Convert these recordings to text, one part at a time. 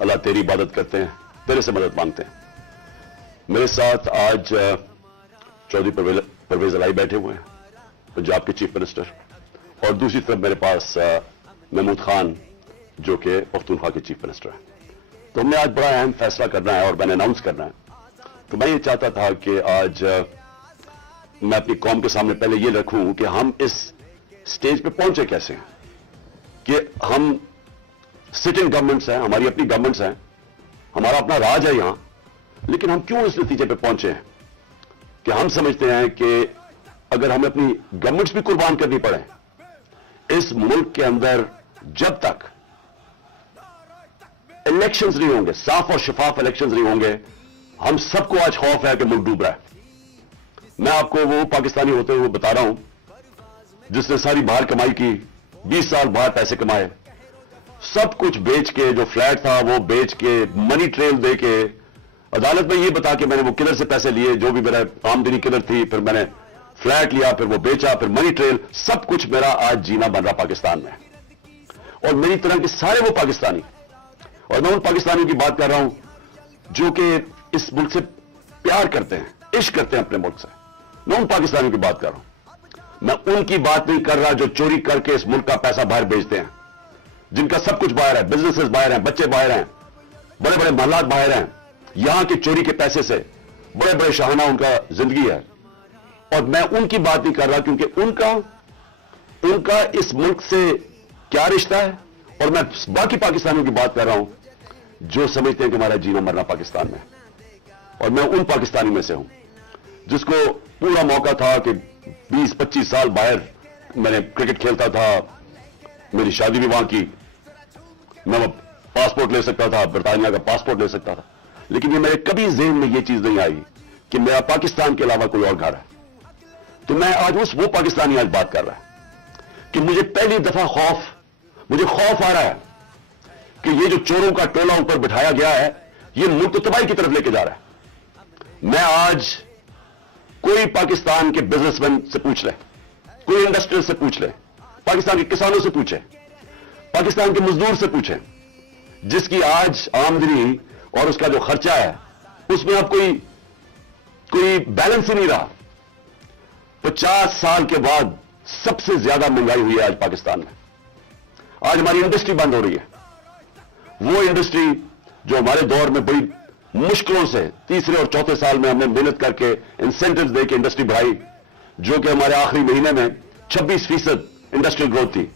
अल्लाह तेरी इबादत करते हैं, तेरे से मदद मांगते हैं। मेरे साथ आज चौधरी परवेज इलाही बैठे हुए हैं, पंजाब के चीफ मिनिस्टर, और दूसरी तरफ मेरे पास महमूद खान जो कि पख्तूनख्वा के चीफ मिनिस्टर हैं। तो हमने आज बड़ा अहम फैसला करना है और मैंने अनाउंस करना है। तो मैं ये चाहता था कि आज मैं अपनी कौम के सामने पहले ये रखूं कि हम इस स्टेज पे पहुंचे कैसे हैं, कि हम सिटिंग गवर्नमेंट्स हैं, हमारी अपनी गवर्नमेंट्स हैं, हमारा अपना राज है यहां, लेकिन हम क्यों इस नतीजे पे पहुंचे हैं कि हम समझते हैं कि अगर हमें अपनी गवर्नमेंट्स भी कुर्बान करनी पड़े इस मुल्क के अंदर, जब तक इलेक्शंस नहीं होंगे, साफ और शफाफ इलेक्शंस नहीं होंगे, हम सबको आज खौफ है कि मुल्क डूब रहा है। मैं आपको वो पाकिस्तानी होते हुए बता रहा हूं जिसने सारी बाहर कमाई की, 20 साल बाहर पैसे कमाए, सब कुछ बेच के, जो फ्लैट था वो बेच के, मनी ट्रेल दे के, अदालत में ये बता के मैंने वो किलर से पैसे लिए, जो भी मेरा आमदनी किलर थी, फिर मैंने फ्लैट लिया, फिर वो बेचा, फिर मनी ट्रेल, सब कुछ मेरा आज जीना बन रहा पाकिस्तान में। और मेरी तरह के सारे वो पाकिस्तानी, और मैं उन पाकिस्तानियों की बात कर रहा हूं जो कि इस मुल्क से प्यार करते हैं, इश्क करते हैं अपने मुल्क से, मैं उन पाकिस्तानियों की बात कर रहा हूं। मैं उनकी बात नहीं कर रहा जो चोरी करके इस मुल्क का पैसा बाहर बेचते हैं, जिनका सब कुछ बाहर है, बिजनेसेस बाहर हैं, बच्चे बाहर हैं, बड़े बड़े महलात बाहर हैं, यहां के चोरी के पैसे से बड़े बड़े शाहाना उनका जिंदगी है। और मैं उनकी बात नहीं कर रहा क्योंकि उनका इस मुल्क से क्या रिश्ता है, और मैं बाकी पाकिस्तानियों की बात कर रहा हूं जो समझते हैं कि हमारा जीना मरना पाकिस्तान में। और मैं उन पाकिस्तानी में से हूं जिसको पूरा मौका था कि 20-25 साल बाहर मैंने क्रिकेट खेलता था, मेरी शादी भी वहां की, मैं पासपोर्ट ले सकता था, बरतानिया का पासपोर्ट ले सकता था, लेकिन ये मेरे कभी ज़हन में ये चीज नहीं आई कि मेरा पाकिस्तान के अलावा कोई और घर है। तो मैं आज वो पाकिस्तानी आज बात कर रहा है कि मुझे पहली दफा मुझे खौफ आ रहा है कि ये जो चोरों का टोला ऊपर बिठाया गया है, ये मुल्क को तबाही की तरफ लेके जा रहा है। मैं आज कोई पाकिस्तान के बिजनेसमैन से पूछ ले, कोई इंडस्ट्रियल से पूछ ले, पाकिस्तान के किसानों से पूछे, पाकिस्तान के मजदूर से पूछे, जिसकी आज आमदनी और उसका जो खर्चा है उसमें अब कोई बैलेंस ही नहीं रहा। 50 साल के बाद सबसे ज्यादा महंगाई हुई है आज पाकिस्तान में। आज हमारी इंडस्ट्री बंद हो रही है, वो इंडस्ट्री जो हमारे दौर में बड़ी मुश्किलों से तीसरे और चौथे साल में हमने मेहनत करके इंसेंटिव्स देके इंडस्ट्री बढ़ाई, जो कि हमारे आखिरी महीने में 26% इंडस्ट्रियल ग्रोथ थी,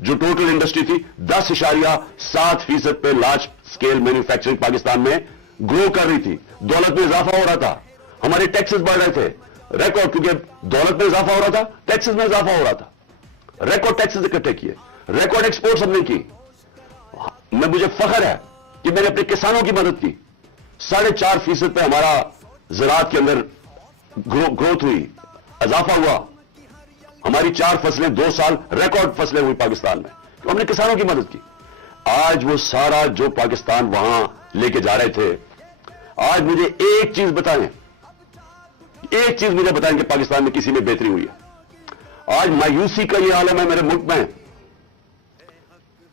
जो टोटल इंडस्ट्री थी 10.7% पे लार्ज स्केल मैन्युफैक्चरिंग पाकिस्तान में ग्रो कर रही थी। दौलत में इजाफा हो रहा था, हमारे टैक्सेस बढ़ रहे थे, रिकॉर्ड, क्योंकि दौलत में इजाफा हो रहा था, टैक्सेस में इजाफा हो रहा था, रिकॉर्ड टैक्सेस इकट्ठे किए, रिकॉर्ड एक्सपोर्ट्स हमने की। मुझे फख्र है कि मैंने अपने किसानों की मदद की, 4.5% पे हमारा ज़राअत के अंदर ग्रोथ हुई, इजाफा हुआ, हमारी 4 फसलें 2 साल रिकॉर्ड फसलें हुई पाकिस्तान में, तो हमने किसानों की मदद की। आज वो सारा जो पाकिस्तान वहां लेके जा रहे थे, आज मुझे एक चीज बताएं कि पाकिस्तान में किसी में बेहतरी हुई है। आज मायूसी का ये आलम है मेरे मुल्क में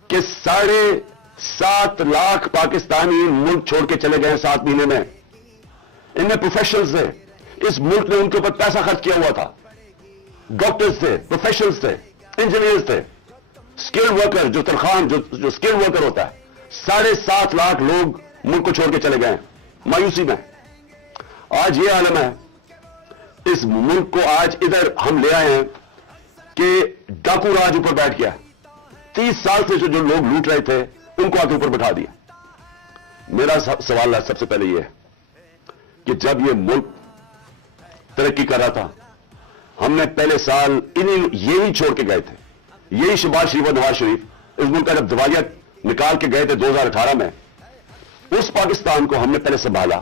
कि 7.5 लाख पाकिस्तानी मुल्क छोड़ के चले गए 7 महीने में। इनमें प्रोफेशनल्स थे, इस मुल्क ने उनके ऊपर पैसा खर्च किया हुआ था, डॉक्टर्स थे, प्रोफेशनल्स थे, इंजीनियर्स थे, स्किल्ड वर्कर, जो तरखान जो स्किल्ड वर्कर होता है, 7.5 लाख लोग मुल्क को छोड़ के चले गए मायूसी में। आज ये आलम है इस मुल्क को, आज इधर हम ले आए हैं कि डाकू राज ऊपर बैठ गया। 30 साल से जो लोग लूट रहे थे उनको आके ऊपर बैठा दिया। मेरा सवाल सबसे पहले यह है कि जब ये मुल्क तरक्की कर रहा था, हमने पहले साल यही छोड़ के गए थे, यही शहबाज शरीफ और नवाज शरीफ इस मुल्क का जब दिवालिया निकाल के गए थे 2018 में, उस पाकिस्तान को हमने पहले संभाला।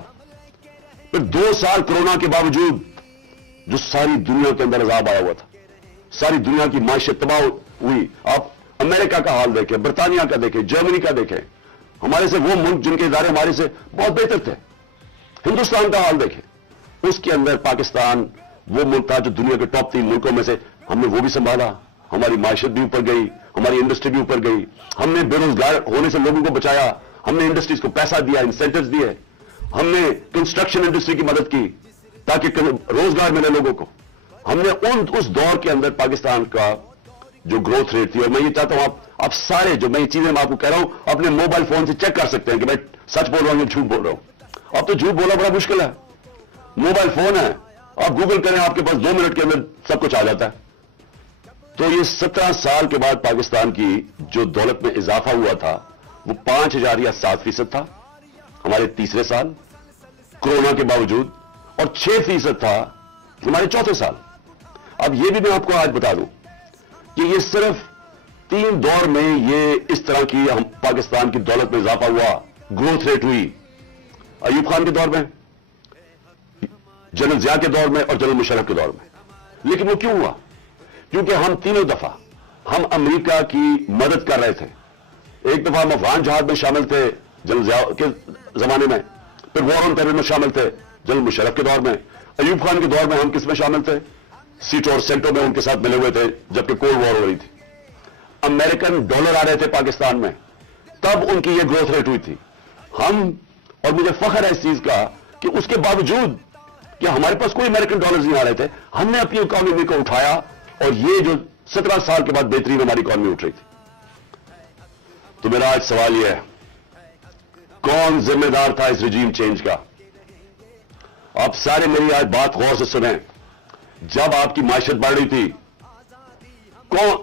फिर 2 साल कोरोना के बावजूद जो सारी दुनिया के अंदर अजाब आया हुआ था, सारी दुनिया की माशियत तबाह हुई। आप अमेरिका का हाल देखें, बरतानिया का देखें, जर्मनी का देखें, हमारे से वो मुल्क जिनके इदारे हमारे से बहुत बेहतर थे, हिंदुस्तान का हाल देखें, उसके अंदर पाकिस्तान वो मुल्क था जो दुनिया के टॉप 3 मुल्कों में से, हमने वो भी संभाला, हमारी माशियत भी ऊपर गई, हमारी इंडस्ट्री भी ऊपर गई, हमने बेरोजगार होने से लोगों को बचाया, ہم نے انڈسٹریز کو پیسہ دیا, انسینٹوز دیے, ہم نے کنسٹرکشن انڈسٹری کی مدد کی تاکہ روزگار ملے لوگوں کو. ہم نے اس دور کے اندر پاکستان کا جو گروتھ ریٹ تھی, اور میں یہ چاہتا ہوں آپ سارے جو میں یہ چیزیں میں آپ کو کہہ رہا ہوں اپنے موبائل فون سے چیک کر سکتے ہیں کہ میں سچ بول رہا ہوں یا جھوٹ بول رہا ہوں. اب تو جھوٹ بولنا بڑا مشکل ہے, موبائل فون ہے, آپ گوگل کریں, آپ کے پاس 2 منٹ کے اندر سب کچھ آ جاتا ہے. تو یہ 17 سال کے بعد پاکستان کی جو دولت میں اضافہ ہوا تھا وہ 5.7% تھا ہمارے تیسرے سال کورونا کے باوجود, اور 6% تھا ہمارے چوتھے سال. اب یہ بھی میں آپ کو آج بتا دوں کہ یہ صرف 3 دور میں یہ اس طرح کی پاکستان کی دولت میں اضافہ ہوا, گروتھ ریٹ ہوئی. ایوب خان کے دور میں, جنرل ضیاء کے دور میں اور جنرل مشرف کے دور میں. لیکن وہ کیوں ہوا؟ کیونکہ ہم تینوں دفعہ ہم امریکہ کی مدد کر رہے تھے. ایک دفعہ ہم افغان جہاد میں شامل تھے جنرل ضیاء کے زمانے میں, پھر وار آن ٹیرر میں شامل تھے جنرل مشرف کے دور میں. ایوب خان کے دور میں ہم کس میں شامل تھے؟ سیٹو اور سینٹو میں ان کے ساتھ ملے ہوئے تھے جبکہ کولڈ وار ہو رہی تھی. امریکن ڈالر آ رہے تھے پاکستان میں, تب ان کی یہ گروتھ ریٹ ہوئی تھی. ہم, اور مجھے فخر ہے اس چیز کا کہ اس کے باوجود کہ ہمارے پاس کوئی امریکن ڈالرز نہیں آ رہے تھے, ہم نے اپنی اکانومی کو اٹھایا, اور یہ جو 17 سال کے بعد بہترین ہماری اکانومی اٹھ رہی تھی. تو میرا آج سوال یہ ہے, کون ذمہ دار تھا اس رجیم چینج کا؟ آپ سارے میری آج بات غور سے سنیں. جب آپ کی معیشت بڑھ رہی تھی,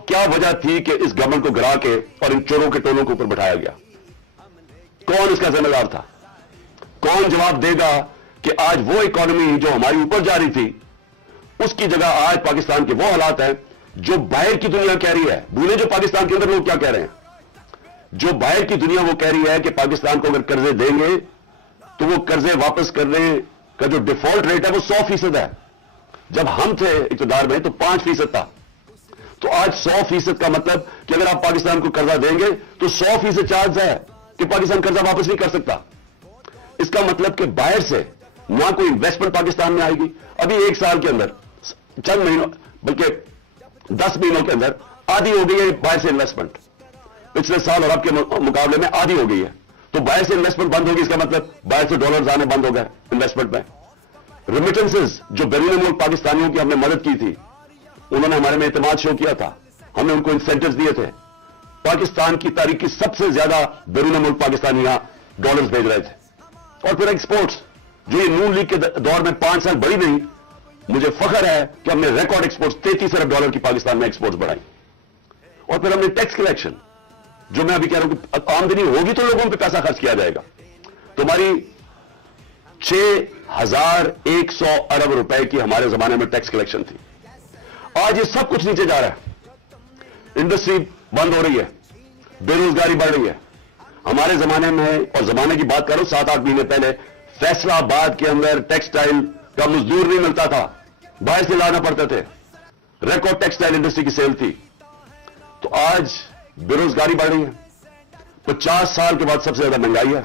کیا وجہ تھی کہ اس گورنمنٹ کو گرا کے اور ان چوروں کے ٹولوں کے اوپر بٹھایا گیا؟ کون اس کا ذمہ دار تھا؟ کون جواب دے گا کہ آج وہ اکانومی جو ہماری اوپر جا رہی تھی اس کی جگہ آج پاکستان کے وہ حالات ہیں جو باہر کی دنیا کہہ رہی ہے؟ بھولے جو پاکستان کے اندر لوگ کیا کہہ رہے ہیں. جو باہر کی دنیا وہ کہہ رہی ہے کہ پاکستان کو اگر قرضے دیں گے تو وہ قرضے واپس کرنے کا جو ڈیفالٹ ریٹ ہے وہ 100% ہے. جب ہم تھے اقتدار میں تو 5% تھا. تو آج 100% کا مطلب کہ اگر آپ پاکستان کو قرضہ دیں گے تو 100% چارج ہے کہ پاکستان قرضہ واپس نہیں کر سکتا. اس کا مطلب کہ باہر سے نہ کوئی انویسٹمنٹ پاکستان میں آئے گی. ابھی 1 سال کے اندر, چند مہینوں بلکہ 10 مہینوں کے اندر آدھی ہو گئی ہے باہر سے انویسٹمنٹ. پچھلے سال اور اب کے مقابلے میں آدھی ہو گئی ہے. تو باہر سے انویسٹمنٹ بند ہوگی, اس کا مطلب باہر سے ڈالرز آنے بند ہو گئے انویسٹمنٹ میں. ریمیٹنسز جو بیرون ملک پاکستانیوں کی ہم نے مدد کی تھی, انہوں نے ہمارے میں اعتماد شو کیا تھا, ہم نے ان کو انسینٹوز دیے تھے. پاکستان کی تاریخ کی سب سے زیادہ بیرون ملک پاکستانی یہاں ڈالرز بھیج رہے تھے. اور پھر ایکسپورٹس جو یہ نون لیگ کے دور میں 5 سال بڑی نہیں, مجھے فخر ہے کہ ہم نے ریکارڈ ایکسپورٹس $33 ارب کی پاکستان میں ایکسپورٹس بڑھائی. اور پھر ہم نے ٹیکس کلیکشن, جو میں ابھی کہہ رہا ہوں کہ آمدنی ہوگی تو لوگوں پہ پیسہ خرچ کیا جائے گا. تمہاری 6100 ارب روپے کی ہمارے زمانے میں ٹیکس کلیکشن تھی. آج یہ سب کچھ نیچے جا رہا ہے. انڈسٹری بند ہو رہی ہے, بے روزگاری بڑھ رہی ہے. ہمارے زمانے میں, اور زمانے کی بات کروں 7-8 مہینے پہلے, فیصلہ آباد کے اندر ٹیکسٹائل کا مزدور نہیں ملتا تھا, باہر سے لانا پڑتے تھے. ریکارڈ ٹیکسٹائل انڈسٹری کی سیل تھی. تو آج بے روزگاری بڑھ رہی ہے. 50 سال کے بعد سب سے زیادہ مہنگائی ہے.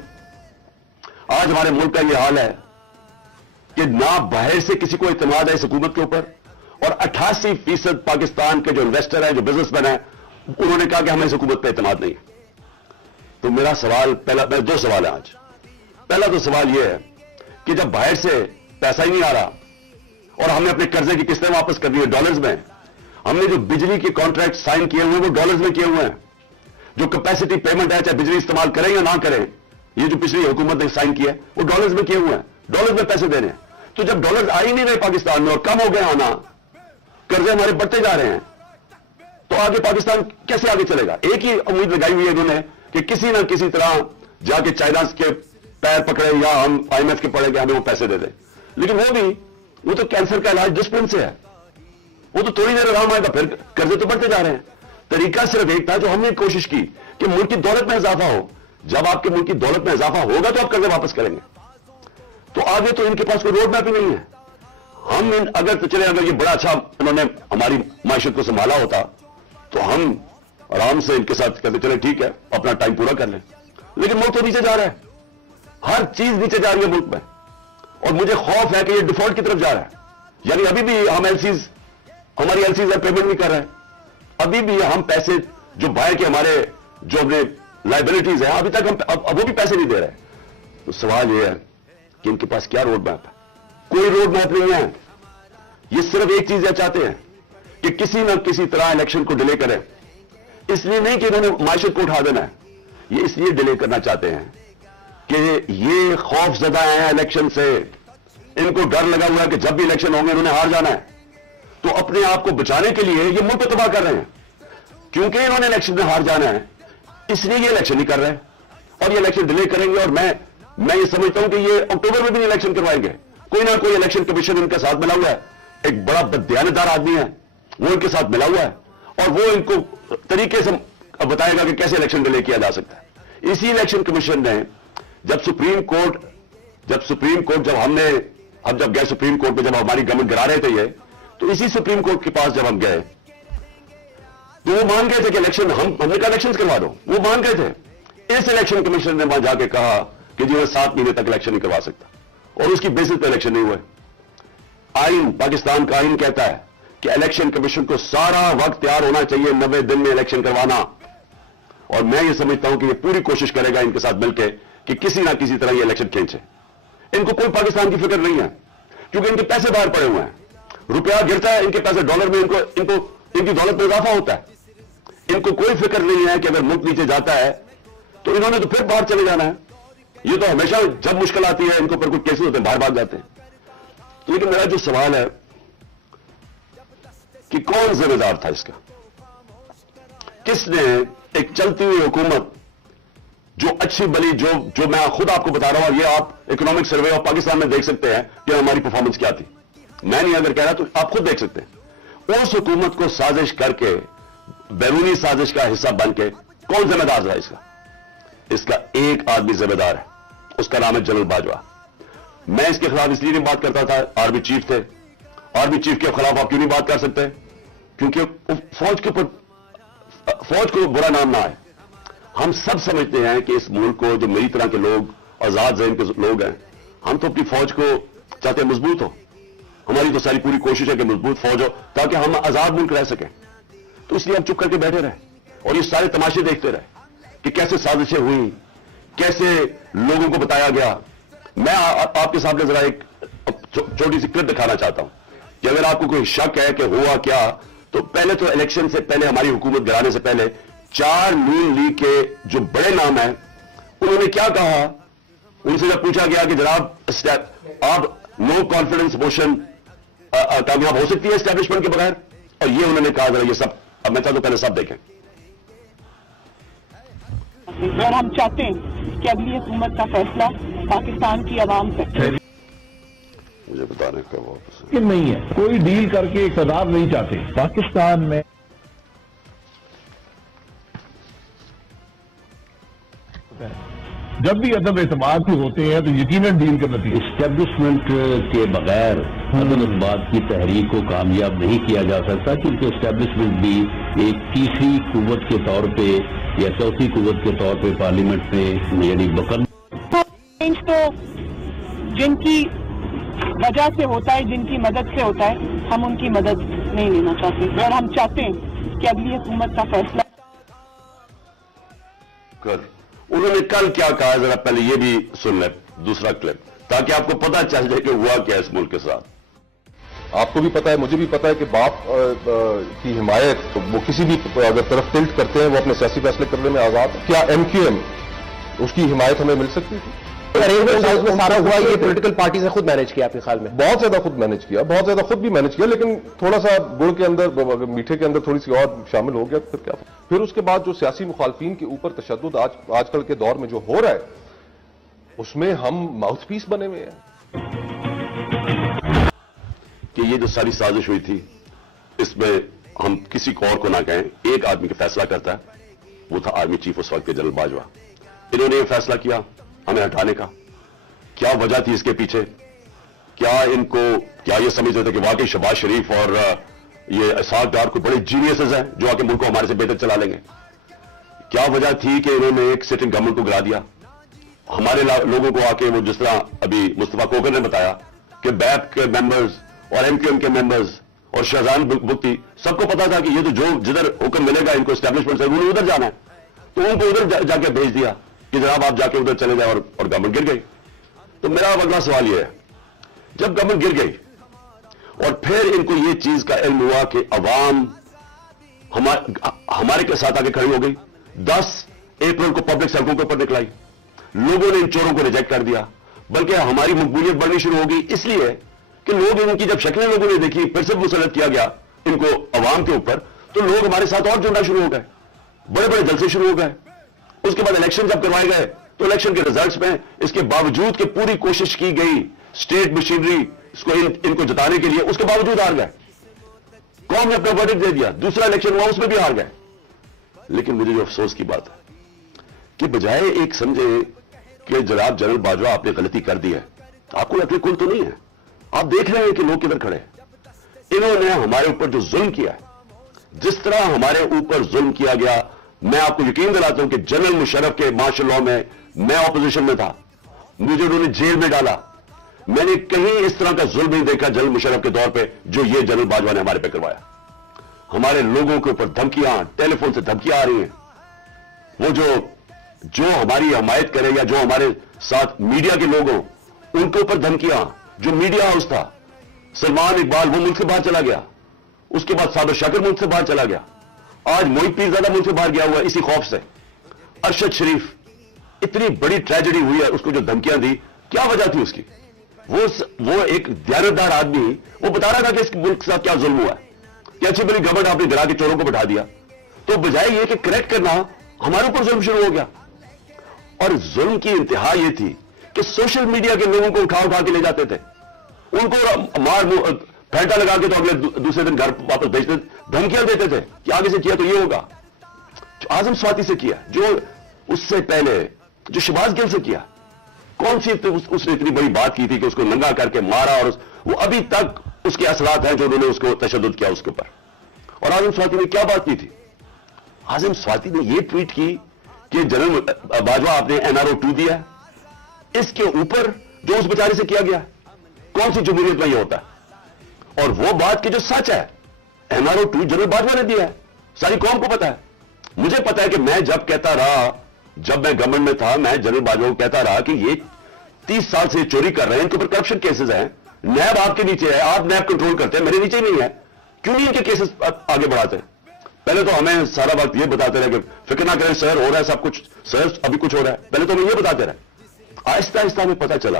آج ہمارے ملک کا یہ حال ہے کہ نہ باہر سے کسی کو اعتماد ہے اس حکومت کے اوپر, اور 88% پاکستان کے جو انویسٹر ہیں, جو بزنس مین ہیں, انہوں نے کہا کہ ہمیں اس حکومت پہ اعتماد نہیں ہے. تو میرا سوال پہلا, 2 سوال ہیں آج. پہلا تو سوال یہ ہے کہ جب باہر سے پیسہ ہی نہیں آ رہا اور ہم نے اپنے قرضے کی قسطیں واپس کر دی ہے ڈالرز میں, ہم نے جو بجلی کے کانٹریکٹ سائن کیے ہوئے ہیں وہ ڈالرز میں کیے ہوئے ہیں. جو کیپیسٹی پیمنٹ ہے, چاہے بجلی استعمال کریں یا نہ کریں, یہ جو پچھلی حکومت نے سائن کیا ہے وہ ڈالرز میں کیے ہوئے ہیں, ڈالرز میں پیسے دینے ہیں. تو جب ڈالرز آ ہی نہیں رہے پاکستان میں اور کم ہو گئے آنا, قرضے ہمارے بڑھتے جا رہے ہیں, تو آگے پاکستان کیسے آگے چلے گا؟ ایک ہی امید لگائی ہوئی ہے انہوں نے کہ کسی نہ کسی طرح جا کے چائنا کے پیر پکڑے یا ہم IMF کے پڑے گے, ہمیں وہ پیسے دے دیں. لیکن وہ تو کینسر کا علاج ڈسپلن سے ہے. وہ تو تھوڑی دیر آرام آئے گا, پھر قرضے تو بڑھتے جا رہے ہیں. طریقہ صرف ایک تھا جو ہم نے کوشش کی کہ ملک کی دولت میں اضافہ ہو. جب آپ کے ملک کی دولت میں اضافہ ہوگا تو آپ قرضے واپس کریں گے. تو آگے تو ان کے پاس کوئی روڈ میپ ہی نہیں ہے. ہم اگر یہ بڑا اچھا انہوں نے ہماری معیشت کو سنبھالا ہوتا تو ہم آرام سے ان کے ساتھ کہتے چلے ٹھیک ہے اپنا ٹائم پورا کر لیں. لیکن ملک تو نیچے جا رہا ہے, ہر چیز نیچے جا رہی ہے ملک میں, اور مجھے خوف ہے کہ یہ ڈیفالٹ کی طرف جا رہا ہے. یعنی ابھی بھی ہم ہماری ایل سیز پیمنٹ نہیں کر رہے ہیں. ابھی بھی ہم پیسے جو باہر کے ہمارے جو اپنے लाइबिलिटीज है, अभी तक हम अब वो भी पैसे नहीं दे रहे। तो सवाल यह है कि इनके पास क्या रोड मैप है? कोई रोड मैप नहीं है। ये सिर्फ एक चीज ये चाहते हैं कि किसी न किसी तरह इलेक्शन को डिले करें। इसलिए नहीं कि इन्होंने माइशत को उठा देना है, ये इसलिए डिले करना चाहते हैं कि ये खौफजदा हैं इलेक्शन से। इनको डर लगा हुआ है कि जब भी इलेक्शन होंगे इन्होंने हार जाना है, तो अपने आप को बचाने के लिए ये मुल्क तबाह कर रहे हैं। क्योंकि इन्होंने इलेक्शन में हार जाना है, इसलिए ये इलेक्शन नहीं कर रहे हैं और ये इलेक्शन डिले करेंगे। और मैं ये समझता हूं कि ये अक्टूबर में भी नहीं इलेक्शन करवाएंगे। कोई ना कोई इलेक्शन कमीशन इनके साथ मिला हुआ है, एक बड़ा बददियानतदार आदमी है, वो इनके साथ मिला हुआ है और वो इनको तरीके से बताएगा कि कैसे इलेक्शन डिले किया जा सकता है। इसी इलेक्शन कमीशन ने जब सुप्रीम कोर्ट जब गए सुप्रीम कोर्ट में, जब हमारी गवर्नमेंट गिरा रहे थे ये, तो इसी सुप्रीम कोर्ट के पास जब हम गए तो वो मान गए थे कि इलेक्शन हमने कहा इलेक्शन करवा दो, वो मान गए थे। इस इलेक्शन कमीशन ने वहां जाके कहा कि जी मैं 7 महीने तक इलेक्शन नहीं करवा सकता और उसकी बेसिस पे इलेक्शन नहीं हुए। आइन, पाकिस्तान का आइन कहता है कि इलेक्शन कमीशन को सारा वक्त तैयार होना चाहिए 90 दिन में इलेक्शन करवाना। और मैं ये समझता हूं कि ये पूरी कोशिश करेगा इनके साथ मिलकर कि किसी ना किसी तरह ये इलेक्शन खींचे। इनको कोई पाकिस्तान की फिक्र नहीं है क्योंकि इनके पैसे बाहर पड़े हुए हैं, रुपया गिरता है इनके पैसे डॉलर में, इनकी दौलत में इजाफा होता है। इनको कोई फिक्र नहीं है कि अगर मुल्क नीचे जाता है तो इन्होंने तो फिर बाहर चले जाना है। ये तो हमेशा जब मुश्किल आती है इनको पर कोई केसेस होते हैं बाहर भाग जाते हैं। लेकिन मेरा जो सवाल है कि कौन जिम्मेदार था इसका? किसने एक चलती हुई हुकूमत जो अच्छी भली जो मैं खुद आपको बता रहा हूं, और ये आप इकोनॉमिक सर्वे ऑफ पाकिस्तान में देख सकते हैं कि हमारी परफॉर्मेंस क्या थी। मैं नहीं अगर कह रहा तो आप खुद देख सकते हैं। उस हुकूमत को साजिश करके, बैरूनी साजिश का हिस्सा बन के कौन जिम्मेदार था इसका? इसका एक आदमी जिम्मेदार है, उसका नाम है जनरल बाजवा। मैं इसके खिलाफ इसलिए नहीं बात करता था, आर्मी चीफ थे। आर्मी चीफ के खिलाफ आप क्यों नहीं बात कर सकते? क्योंकि फौज को बुरा नाम ना आए। हम सब समझते हैं कि इस मुल्क को, जो मेरी तरह के लोग, आजाद ज़हन के लोग हैं, हम तो अपनी फौज को चाहते हैं मजबूत हो। हमारी तो सारी पूरी कोशिश है कि मजबूत फौज हो ताकि हम आजाद मुल्क रह सकें। तो इसलिए हम चुप करके बैठे रहे और ये सारे तमाशे देखते रहे कि कैसे साजिशें हुई, कैसे लोगों को बताया गया। मैं आपके सामने जरा एक छोटी सी क्लिप दिखाना चाहता हूं कि अगर आपको कोई शक है कि हुआ क्या, तो पहले तो इलेक्शन से पहले, हमारी हुकूमत गिराने से पहले, 4 नून लीग के जो बड़े नाम हैं उन्होंने क्या कहा। उनसे जब पूछा गया कि जनाब आप नो कॉन्फिडेंस मोशन कामयाब हो सकती है एस्टैब्लिशमेंट के बगैर, और ये उन्होंने कहा, जरा ये सब अब मैं चाहता हूं पहले सब देखें। और हम चाहते हैं कि अगली हुकूमत का फैसला पाकिस्तान की आवाम से। मुझे बताने का वापस नहीं है, कोई डील करके इक़्तिदार नहीं चाहते पाकिस्तान में। जब भी अदम एतमाद की होते हैं तो यकीनन डील के नतीजे। एस्टेब्लिशमेंट के बगैर अदम एतमाद की तहरीक को कामयाब नहीं किया जा सकता, क्योंकि एस्टेब्लिशमेंट भी एक तीसरी कुव्वत के तौर पे या चौथी कुव्वत के तौर पे पार्लियामेंट में यानी बकन तो जिनकी वजह से होता है, जिनकी मदद से होता है, हम उनकी मदद नहीं लेना चाहते और हम चाहते हैं कि अगली हुकूमत का फैसला कर। उन्होंने कल क्या कहा, जरा पहले ये भी सुन ले, दूसरा क्लिप, ताकि आपको पता चल जाए कि हुआ क्या इस मुल्क के साथ। आपको भी पता है, मुझे भी पता है कि बाप की हिमायत तो वो किसी भी अगर तरफ टिल्ट करते हैं वो अपने सियासी फैसले करने में आजाद। क्या एमक्यूएम उसकी हिमायत हमें मिल सकती थी? अरेंजमेंट हाउस में सारा हुआ, ये पॉलिटिकल पार्टी से खुद मैनेज किया आपके ख्याल में? बहुत ज्यादा खुद मैनेज किया, बहुत ज्यादा खुद भी मैनेज किया, लेकिन थोड़ा सा गुड़ के अंदर, मीठे के अंदर थोड़ी सी और शामिल हो गया, फिर क्या। फिर उसके बाद जो सियासी मुखालफीन के ऊपर तशद्दुद आजकल के दौर में जो हो रहा है, उसमें हम माउथ पीस बने हुए हैं। कि ये जो सारी साजिश हुई थी, इसमें हम किसी को और को ना कहें, एक आदमी का फैसला करता है, वो था आर्मी चीफ उस वक्त के जनरल बाजवा। इन्होंने ये फैसला किया हमें हटाने का। क्या वजह थी इसके पीछे? क्या ये समझते थे कि वाकई शहबाज शरीफ और ये इसाक डार को बड़े जीनियसेस हैं जो आके मुल्क को हमारे से बेहतर चला लेंगे? क्या वजह थी कि इन्होंने एक सिटिंग गवर्नमेंट को गिरा दिया? हमारे लोगों को आके, वो जिस तरह अभी मुस्तफा कोकर ने बताया कि बैप के मेंबर्स और एमक्यूएम के मेंबर्स और शहजान बुख्ती, सबको पता था कि ये तो जो जिधर हुक्म मिलेगा इनको एस्टैब्लिशमेंट से, उन्होंने उधर जाना है। तो उनको उधर जाके भेज दिया कि जनाब आप जाके उधर चले जाए, और गवर्नमेंट गिर गई। तो मेरा अगला सवाल यह है, जब गवर्नमेंट गिर गई और फिर इनको ये चीज का इल्म हुआ कि अवाम हमारे के साथ आके खड़ी हो गई, 10 अप्रैल को पब्लिक सड़कों के ऊपर निकलाई, लोगों ने इन चोरों को रिजेक्ट कर दिया, बल्कि हमारी मकबूलियत बढ़नी शुरू हो गई इसलिए कि लोग इनकी जब शक्लें लोगों ने देखी, फिर से मुसल्लत किया गया इनको अवाम के ऊपर, तो लोग हमारे साथ और जुड़ना शुरू हो गए, बड़े बड़े जलसे शुरू हो गए। उसके बाद इलेक्शन जब करवाए गए तो इलेक्शन के रिजल्ट्स में इसके बावजूद कि पूरी कोशिश की गई स्टेट मशीनरी इसको इनको जिताने के लिए, उसके बावजूद हार गए। कौम ने अपना वर्डिक्ट दे दिया, दूसरा इलेक्शन हुआ उसमें भी हार गए। लेकिन मुझे जो अफसोस की बात है कि बजाय एक समझे कि जनाब जनरल बाजवा आपने गलती कर दी है, आपको अकल कुल तो नहीं है, आप देख रहे हैं कि लोग किधर खड़े हैं। इन्होंने हमारे ऊपर जो जुल्म किया है, जिस तरह हमारे ऊपर जुल्म किया गया, मैं आपको यकीन दिलाता हूं कि जनरल मुशर्रफ के मार्शल लॉ में मैं ऑपोजिशन में था, मुझे उन्होंने जेल में डाला, मैंने कहीं इस तरह का जुल्म नहीं देखा जनरल मुशर्रफ के दौर पे जो ये जनरल बाजवा ने हमारे पे करवाया। हमारे लोगों के ऊपर धमकियां, टेलीफोन से धमकियां आ रही हैं। वो जो हमारी हमायत करे या जो हमारे साथ मीडिया के लोग हों, उनके ऊपर धमकियां। जो मीडिया हाउस था, सलमान इकबाल वो मुल्क से बाहर चला गया, उसके बाद साबिर शाकिर मुल्क से बाहर चला गया, आज मोहित पीरजादा मुल्क से बाहर गया हुआ इसी खौफ से। अरशद शरीफ, इतनी बड़ी ट्रेजेडी हुई है, उसको जो धमकियां दी, क्या वजह थी उसकी? वो एक दयानतदार आदमी, वो बता रहा था कि इस मुल्क के साथ क्या जुल्म हुआ है, कि अच्छी बड़ी गवर्नमेंट आपने गिरा के चोरों को बैठा दिया। तो बजाय ये कि करेक्ट करना, हमारे ऊपर जुल्म शुरू हो गया। और जुल्म की इंतहा ये थी कि सोशल मीडिया के लोगों को उठा उठा के ले जाते थे, उनको मार फेंटा लगा के तो अगले दूसरे दिन घर वापस भेजते, धमकियां देते थे कि आगे से किया तो ये होगा। जो आजम स्वाति से किया, जो उससे पहले जो शहबाज गिल से किया, कौन सी उसने इतनी बड़ी बात की थी कि उसको नंगा करके मारा, और वो अभी तक उसके असरात हैं जो उन्होंने उसको तशद्दुद किया उसके ऊपर। और आजम स्वाति ने क्या बात की थी? आजम स्वाति ने यह ट्वीट की कि जनरल बाजवा आपने NRO 2 दिया, इसके ऊपर जो उस बेचारे से किया गया, कौन सी जमहूरियत में यह होता है? और वो बात की जो सच है, NRO 2 जनरल बाजवा ने दिया है, सारी कौम को पता है। मुझे पता है कि मैं जब कहता रहा, जब मैं गवर्नमेंट में था, मैं जनरल बाजवा को कहता रहा कि ये 30 साल से चोरी कर रहे हैं, इनके ऊपर करप्शन केसेस हैं, नैब आपके नीचे है, आप नैब कंट्रोल करते हैं, मेरे नीचे ही नहीं है, क्यों नहीं इनके केसेस आगे बढ़ाते हैं? पहले तो हमें सारा वक्त ये बताते रहे कि फिक्र ना करें सर, हो रहा है सब कुछ, सर अभी कुछ हो रहा है, पहले तो हमें ये बताते रहे। आहिस्ता आहिस्ता हमें पता चला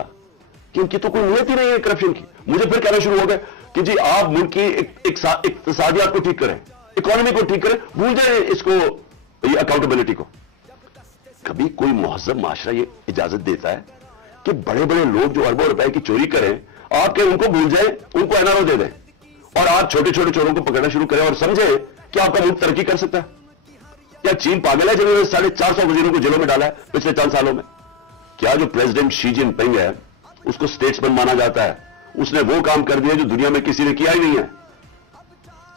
कि उनकी तो कोई नीयत ही नहीं है करप्शन की। मुझे फिर कहना शुरू हो गया कि जी आप मुल्क की इक्तिसादियात को ठीक करें, इकोनॉमी को ठीक करें, भूल जाए इसको, ये अकाउंटेबिलिटी को। कभी कोई मुहज़्ज़ब माशरा ये इजाजत देता है कि बड़े बड़े लोग जो अरबों रुपए की चोरी करें, आप क्या उनको भूल जाए, उनको NRO दे दें, और आप छोटे छोटे चोरों को पकड़ना शुरू करें और समझे कि आपका मुल्क तरक्की कर सकता है? क्या चीन पागल है जिन्होंने 450 वजीरों को जेलों में डाला है पिछले 4 सालों में? क्या जो प्रेसिडेंट शी जिनपिंग है उसको स्टेट्समैन माना जाता है, उसने वो काम कर दिया जो दुनिया में किसी ने किया ही नहीं है।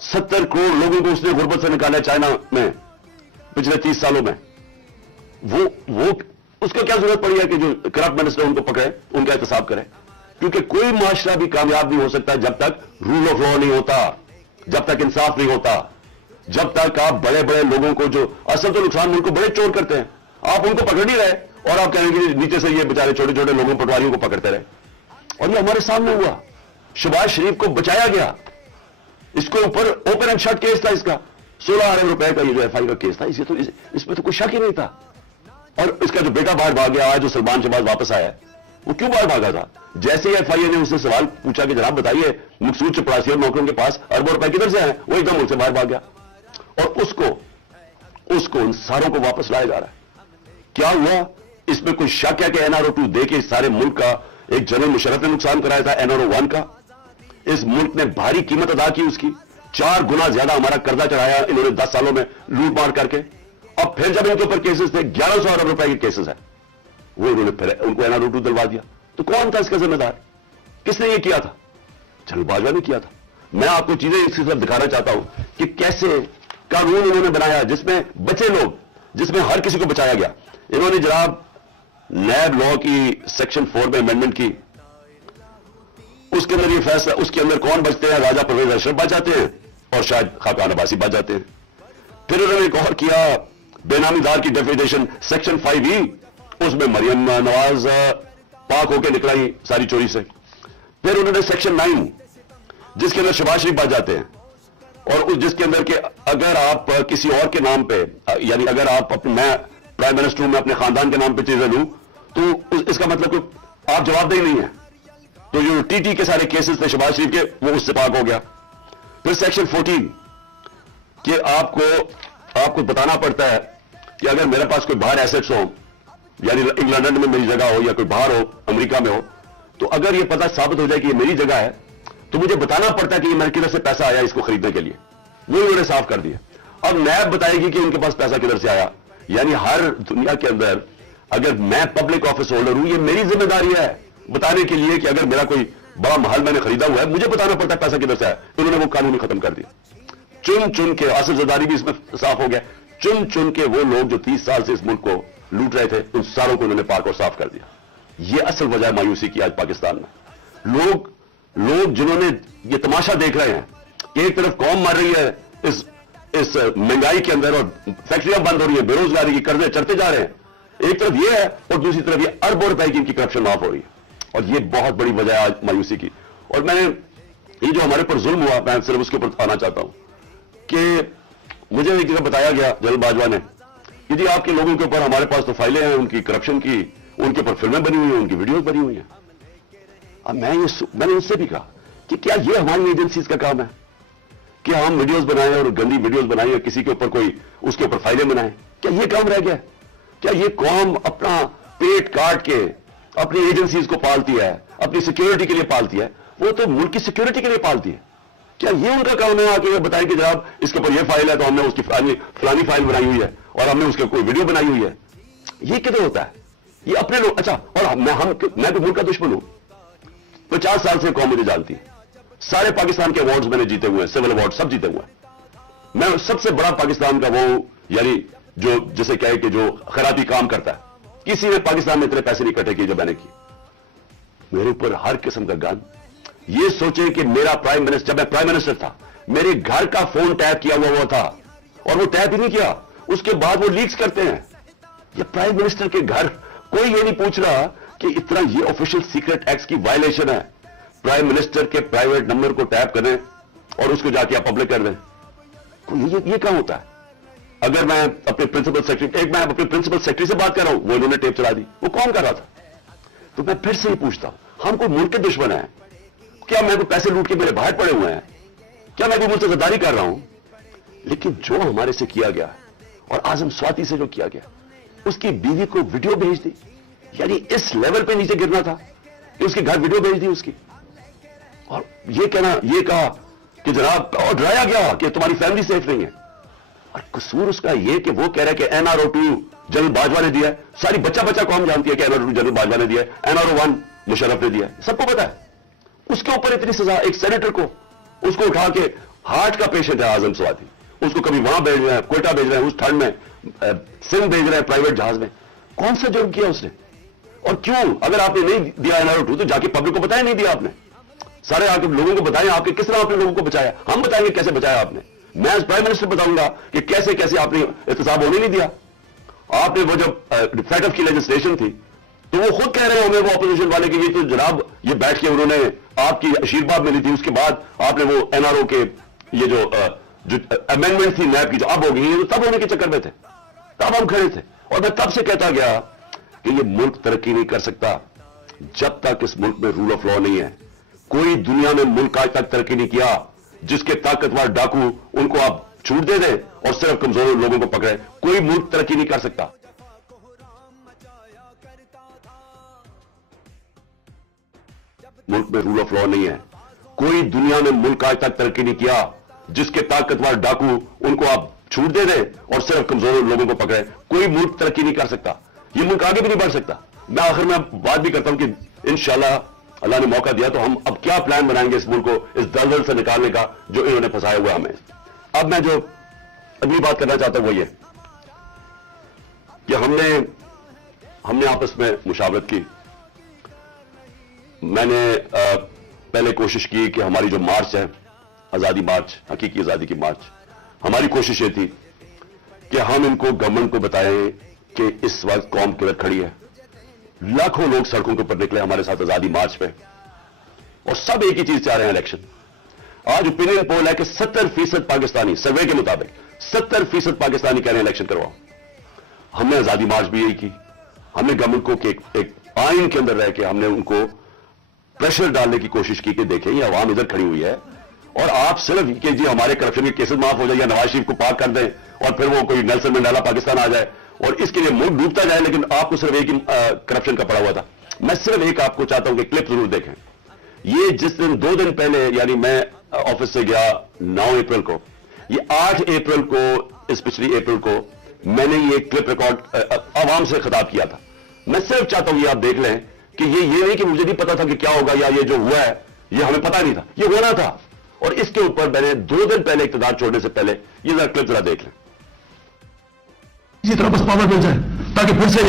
70 करोड़ लोगों को उसने गुर्बत से निकाला चाइना में पिछले 30 सालों में। वो उसको क्या जरूरत पड़ी है कि जो करप्ट मिनिस्टर उनको पकड़े, उनका एहतसाब करे? क्योंकि कोई माशरा भी कामयाब नहीं हो सकता जब तक रूल ऑफ लॉ नहीं होता, जब तक इंसाफ नहीं होता, जब तक आप बड़े बड़े लोगों को, जो असल तो नुकसान मुल्क को बड़े चोर करते हैं, आप उनको पकड़ नहीं रहे और आप कहेंगे नीचे से ये बेचारे छोटे छोटे लोगों, पटवारियों को पकड़ते रहे। और ये हमारे सामने हुआ। शहबाज शरीफ को बचाया गया, इसके ऊपर ओपन एंड शट केस था, इसका 16 अरब रुपए का ये जो FI का केस था, इसमें तो कोई शक ही नहीं था। और इसका जो बेटा बाहर भाग गया, आज जो सलमान शहबाज वापस आया है, वो क्यों बाहर भागा था? जैसे ही FIA ने उससे सवाल पूछा कि जनाब बताइए मकसूद चपरासी और नौकरों के पास अरबों रुपए किधर से आए, वो एकदम उनसे बाहर भाग गया और उसको उन सारों को वापस लाया जा रहा है। क्या हुआ? इसमें कोई शक है कि NRO 2 दे के सारे मुल्क का एक जनरल मुशर्रफ ने नुकसान कराया था, NRO 1 का इस मुल्क ने भारी कीमत अदा की, उसकी 4 गुना ज्यादा हमारा कर्जा चढ़ाया इन्होंने 10 सालों में लूट मार करके। अब फिर जब इनके ऊपर केसेस थे, 1100 अरब रुपए के केसेस है, वो इन्होंने फिर उनको NRO 2 दिलवा दिया। तो कौन था इसका जिम्मेदार? किसने ये किया था? जनरल बाजवा ने किया था। मैं आपको चीजें इसकी तरफ दिखाना चाहता हूं कि कैसे कानून उन्होंने बनाया जिसमें बचे लोग, जिसमें हर किसी को बचाया गया। इन्होंने जनाब नैब लॉ की सेक्शन 4 में अमेंडमेंट की, उसके अंदर ये फैसला, उसके अंदर कौन बचते हैं? राजा परवेज अशरफ बच जाते हैं और शायद खाकान अब्बासी बच जाते हैं। फिर उन्होंने एक और किया बेनामी दार की डेफिनेशन सेक्शन 5E, उसमें मरियम नवाज पाक होकर निकलाई सारी चोरी से। फिर उन्होंने सेक्शन 9 जिसके अंदर शहबाज शरीफ आ जाते हैं, और जिसके अंदर कि अगर आप किसी और के नाम पे, यानी अगर आप मैं प्राइम मिनिस्टर हूं, मैं अपने खानदान के नाम पे चीजें लूं, तो इसका मतलब कि आप जवाबदेही नहीं है। तो जो टीटी के सारे केसेस थे शहबाज शरीफ के, वो उससे पाक हो गया। फिर सेक्शन 14 कि आपको बताना पड़ता है कि अगर मेरे पास कोई बाहर एसेट्स हो, यानी इंग्लैंड में मेरी जगह हो या कोई बाहर हो, अमेरिका में हो, तो अगर ये पता साबित हो जाए कि ये मेरी जगह है, तो मुझे बताना पड़ता है कि ये मेरे किधर से पैसा आया इसको खरीदने के लिए। वो उन्होंने साफ कर दिया। अब नैब बताएगी कि उनके पास पैसा किधर से आया। यानी हर दुनिया के अंदर अगर मैं पब्लिक ऑफिस होल्डर हूं, ये मेरी जिम्मेदारी है बताने के लिए कि अगर मेरा कोई बड़ा महल मैंने खरीदा हुआ है, मुझे बताना पड़ता है पैसा किधर से आया। उन्होंने वो कानून ही खत्म कर दिया। चुन चुन के, आसिफ जरदारी भी इसमें साफ हो गया, चुन चुन के वो लोग जो 30 साल से इस मुल्क को लूट रहे थे, उन सारों को उन्होंने पाक और साफ कर दिया। ये असल वजह मायूसी की आज पाकिस्तान में। लोग जिन्होंने ये तमाशा देख रहे हैं कि एक तरफ कौम मर रही है इस महंगाई के अंदर और फैक्ट्रियां बंद हो रही है, बेरोजगारी की कर्जे चढ़ते जा रहे हैं, एक तरफ ये है, और दूसरी तरफ ये अरबों रुपए की इनकी करप्शन माफ हो रही है। और ये बहुत बड़ी वजह है आज मायूसी की। और मैंने ये जो हमारे पर जुल्म हुआ, मैं सिर्फ उसके ऊपर आना चाहता हूं कि मुझे एक जगह बताया गया जनरल बाजवा ने कि जी आपके लोगों के ऊपर हमारे पास तो फाइलें हैं उनकी करप्शन की, उनके ऊपर फिल्में बनी हुई हैं, उनकी वीडियोस बनी हुई हैं। अब मैंने उससे भी कहा कि क्या ये हमारी एजेंसीज का काम है कि हम वीडियोस बनाएं और गंदी वीडियोस बनाएं या किसी के ऊपर कोई उसके ऊपर फाइलें बनाएं? क्या ये काम रह गया? क्या ये कौम अपना पेट काट के अपनी एजेंसीज को पालती है, अपनी सिक्योरिटी के लिए पालती है? वो तो मुल्क की सिक्योरिटी के लिए पालती है। क्या ये उनका काम है आके बताएं कि जनाब इसके ऊपर ये फाइल है तो हमने उसकी फलानी फाइल बनाई हुई है और हमने उसके कोई वीडियो बनाई हुई है? ये किधर होता है? ये अपने लोग। अच्छा, और मैं तो मुल्क का दुश्मन हूं। 50 साल से कौम मुझे जानती है। सारे पाकिस्तान के अवार्ड्स मैंने जीते हुए हैं, सिविल अवार्ड सब जीते हुए हैं। मैं सबसे बड़ा पाकिस्तान का वो, यानी जो जिसे कहे कि जो खैराती काम करता है, किसी ने पाकिस्तान में इतने पैसे नहीं इकट्ठे किए जो मैंने किए। मेरे ऊपर हर किस्म का गन। ये सोचे कि मेरा प्राइम मिनिस्टर, जब मैं प्राइम मिनिस्टर था, मेरे घर का फोन टैप किया हुआ था, और वो टैप ही नहीं किया, उसके बाद वो लीक्स करते हैं। ये प्राइम मिनिस्टर के घर, कोई ये नहीं पूछ रहा कि इतना ये ऑफिशियल सीक्रेट एक्ट की वायलेशन है, प्राइम मिनिस्टर के प्राइवेट नंबर को टैप करें और उसको जाके आप पब्लिक कर दें। ये क्या होता है? अगर मैं अपने प्रिंसिपल सेक्रेटरी से बात कर रहा हूं, वो इन्होंने टेप चला दी। वो कौन कर रहा था? तो मैं फिर से ही पूछता हूं, हम कोई मुल्क के दुश्मन है क्या? मैं कोई पैसे लूट के मेरे बाहर पड़े हुए हैं क्या? मैं कोई मुल्क से गद्दारी कर रहा हूं? लेकिन जो हमारे से किया गया और आजम स्वाति से जो किया गया, उसकी बीवी को वीडियो भेज दी। यानी इस लेवल पे नीचे गिरना था कि उसके घर वीडियो भेज दी उसकी, और ये कहा कि जनाब, और डराया गया कि तुम्हारी फैमिली सेफ नहीं है। और कसूर उसका ये कि वो कह रहा है कि NRO2 जनरल बाजवा ने दिया है। सारी बच्चा कौम जानती है कि NRO2 जनरल बाजवा ने दिया है, NRO1 मुशर्रफ ने दिया है, सबको पता है। उसके ऊपर इतनी सजा, एक सेनेटर को, उसको उठा के, हार्ट का पेशेंट है आजम स्वाति, उसको कभी वहां भेज रहे हैं, कोयटा भेज रहे हैं, उस ठंड में सिंध भेज रहे हैं प्राइवेट जहाज में। कौन सा जुर्म किया उसने? और क्यों? अगर आपने नहीं दिया NRO2 तो जाके पब्लिक को बताया नहीं दिया आपने। सारे आके लोगों को बताएं आपके किस तरह आपने लोगों को बचाया। हम बताएंगे कैसे बचाया आपने। मैं एज प्राइम मिनिस्टर बताऊंगा कि कैसे कैसे आपने एहतसाब होने नहीं दिया। आपने वो जब फैट ऑफ की लेजिस्लेशन थी, तो वो खुद कह रहे होंगे वो अपोजिशन वाले कि ये तो जनाब ये बैठ के उन्होंने आपकी आशीर्वाद मिली थी, उसके बाद आपने वो NRO के ये जो अमेंडमेंट थी नैब की जो अब हो गई, तो तब होने के चक्कर में थे, तब हम खड़े थे। और मैं तब से कहता गया कि ये मुल्क तरक्की नहीं कर सकता जब तक इस मुल्क में रूल ऑफ लॉ नहीं है। कोई दुनिया में मुल्क आज तक तरक्की नहीं किया जिसके ताकतवर डाकू उनको आप छूट दे दें और सिर्फ कमजोर लोगों को पकड़े। कोई मुल्क तरक्की नहीं कर सकता। मुल्क में रूल ऑफ लॉ नहीं है। कोई दुनिया में मुल्क आज तक तरक्की नहीं किया जिसके ताकतवर डाकू उनको आप छूट दे दें और सिर्फ कमजोर लोगों को पकड़े। कोई मुल्क तरक्की नहीं कर सकता। ये मुल्क आगे भी नहीं बढ़ सकता। मैं आखिर में बात भी करता हूं कि इंशाल्लाह अल्लाह ने मौका दिया तो हम अब क्या प्लान बनाएंगे इस मुल्क को इस दलदल से निकालने का जो इन्होंने फंसाया हुआ हमें। अब मैं जो अगली बात करना चाहता हूं वो ये कि हमने आपस में मुशावरत की। मैंने पहले कोशिश की कि हमारी जो मार्च है, आजादी मार्च, हकीकी आजादी की मार्च, हमारी कोशिश ये थी कि हम इनको गवर्नमेंट को बताएं कि इस वक्त कौम किधर खड़ी है। लाखों लोग सड़कों के ऊपर निकले हमारे साथ आजादी मार्च पे, और सब एक ही चीज चाह रहे हैं, इलेक्शन। आज ओपिनियन पोल है कि 70% पाकिस्तानी, सर्वे के मुताबिक 70% पाकिस्तानी कह रहे हैं इलेक्शन करवाओ। हमने आजादी मार्च भी यही की। हमने गवर्नमेंट को एक आइन के अंदर रह के हमने उनको प्रेशर डालने की कोशिश की कि देखें ये अवाम इधर खड़ी हुई है और आप सिर्फ कि जी हमारे करप्शन के केसेस माफ हो जाए या नवाज शरीफ को पाक कर दें और फिर वो कोई नेल्सन मंडेला पाकिस्तान आ जाए और इसके लिए मुल्क डूबता जाए, लेकिन आपको सिर्फ एक ही करप्शन का पड़ा हुआ था। मैं सिर्फ एक आपको चाहता हूं कि क्लिप जरूर देखें। ये जिस दिन 2 दिन पहले, यानी मैं ऑफिस से गया 9 अप्रैल को, ये 8 अप्रैल को, इस पिछली अप्रैल को मैंने ये क्लिप रिकॉर्ड आवाम से खिताब किया था। मैं सिर्फ चाहता हूं ये आप देख लें कि ये नहीं कि मुझे नहीं पता था कि क्या होगा या ये जो हुआ है ये हमें पता नहीं था, ये होना था। और इसके ऊपर मैंने 2 दिन पहले इक़्तिदार छोड़ने से पहले ये जरा क्लिप जरा देख लें। इसी तरह बस पावर मिल जाए ताकि फिर से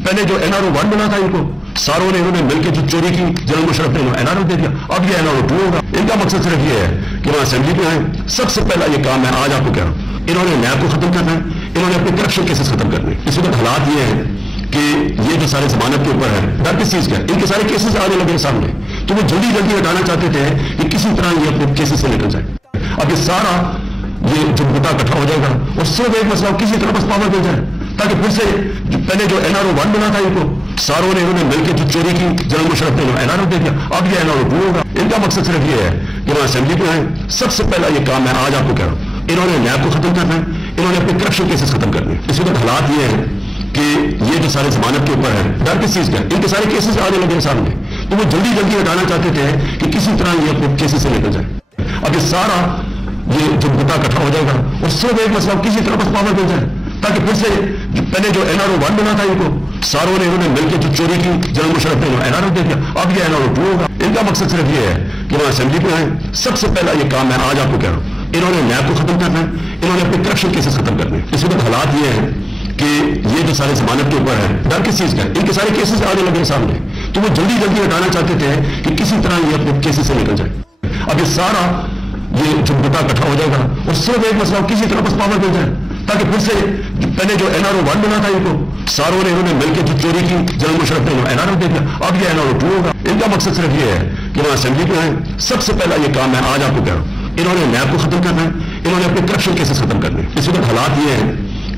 पहले जो NRO 1 बना था इनको सारों ने इन्होंने मिलकर जो चोरी की, जनरल मुशर्रफ ने NRO दे दिया, अब ये NRO 2 होगा। इनका मकसद सिर्फ ये है कि वहां असेंबली में आए। सबसे पहला ये काम है, आज आपको कह रहा हूं, इन्होंने नैब को खत्म करना है, इन्होंने अपने करप्शन केसेस खत्म करने। इस वक्त हालात ये है कि ये जो सारे जमानत के ऊपर है, डर किस चीज का, इनके सारे केसेस आने लगे सामने, तो वो जल्दी जल्दी हटाना चाहते थे कि किसी तरह ये अपने केसेस से निकल जाए। अब ये सारा ये जो मुद्दा इकट्ठा हो जाएगा और सिर्फ एक मसला, किसी तरह बस पावर मिल जाए ताकि फिर से पहले जो NRO 1 बना था इनको सारों ने इन्होंने मिलकर जो चोरी की, जनरल मुशर्रफ ने NRO दे दिया, अब ये NRO 2 होगा। इनका मकसद सिर्फ ये है कि वहां असेंबली में आए। सबसे पहला ये काम है, आज आपको कह रहा हूं, इन्होंने नैब को खत्म करना है, इन्होंने अपने करप्शन केसेस खत्म करने। इस वक्त हालात ये है कि ये जो सारे जमानत के ऊपर है, डर किस चीज का, इनके सारे केसेस आने लगे सामने, तो वो जल्दी जल्दी हटाना चाहते थे कि किसी तरह ये अपने केसेस से निकल जाए। अब ये सारा ये जो मुद्दा इकट्ठा हो जाएगा और सिर्फ एक मसला, किसी तरह बस पावर मिल जाए ताकि फिर से पहले जो NRO 1 बना था इनको सारों ने इन्होंने मिलकर जो चोरी की, जनरल मुशर्रफ ने NRO दे दिया, अब ये NRO 2 होगा। इनका मकसद सिर्फ ये है कि वहां असेंबली में आए। सबसे पहला ये काम है, आज आपको कह रहा हूं, इन्होंने नैब को खत्म करना है, इन्होंने अपने करप्शन केसेस खत्म करने। इस वक्त हालात ये है कि ये जो सारे जमानत के ऊपर है, डर किस चीज का, इनके सारे केसेस आने लगे सामने, तो वो जल्दी जल्दी हटाना चाहते थे कि किसी तरह ये अपने केसेस से निकल जाए। अब ये सारा ये जो मुद्दा इकट्ठा हो जाएगा और सिर्फ एक मसला, किसी तरह बस पावर मिल जाए ताकि फिर से पहले जो NRO 1 बना था इनको सारों ने इन्होंने मिलकर जो चोरी की, जनरल मुशर्रफ ने NRO दे दिया, अब ये NRO 2 होगा। इनका मकसद सिर्फ ये है कि वहां असेंबली में आए। सबसे पहला ये काम है, आज आपको कह रहा हूं, इन्होंने नैब को खत्म करना है, इन्होंने अपने करप्शन केसेस खत्म करने। इस वक्त हालात ये है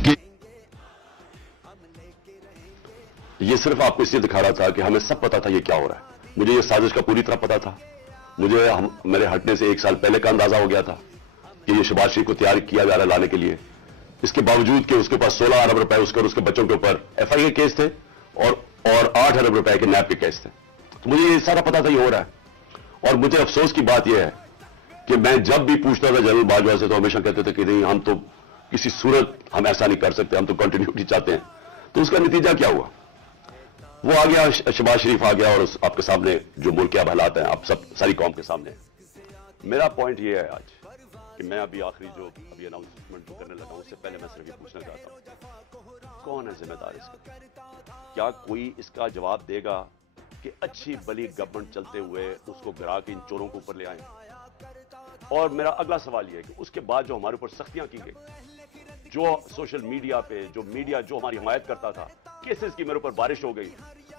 कि ये सिर्फ आपको इसलिए दिखा रहा था कि हमें सब पता था ये क्या हो रहा है। मुझे ये साजिश का पूरी तरह पता था। मुझे मेरे हटने से 1 साल पहले का अंदाजा हो गया था कि ये शहबाज शरीफ को तैयार किया जा रहा है लाने के लिए। इसके बावजूद कि उसके पास 16 अरब रुपए उसके और उसके बच्चों के ऊपर FIA केस थे और 8 अरब रुपए के नैब के केस थे। तो मुझे ये सारा पता था ये हो रहा है। और मुझे अफसोस की बात यह है कि मैं जब भी पूछता था जनरल बाजवा से तो हमेशा कहते थे कि नहीं, हम तो किसी सूरत हम ऐसा नहीं कर सकते, हम तो कंटिन्यूटी चाहते हैं। तो उसका नतीजा क्या हुआ? वो आ गया, शहबाज शरीफ आ गया और आपके सामने जो मुल्क के अब हालात हैं, आप सब सारी कौम के सामने। मेरा पॉइंट ये है आज कि मैं अभी आखिरी जो अभी अनाउंसमेंट करने लगा हूं, उससे पहले मैं सिर्फ ये पूछना चाहता हूं, कौन है जिम्मेदार इसका? क्या कोई इसका जवाब देगा कि अच्छी भली गवर्नमेंट चलते हुए उसको गिरा के इन चोरों को ऊपर ले आए? और मेरा अगला सवाल यह है कि उसके बाद जो हमारे ऊपर सख्तियां की गई, जो सोशल मीडिया पे जो मीडिया जो हमारी हिमायत करता था, केसेस की मेरे ऊपर बारिश हो गई,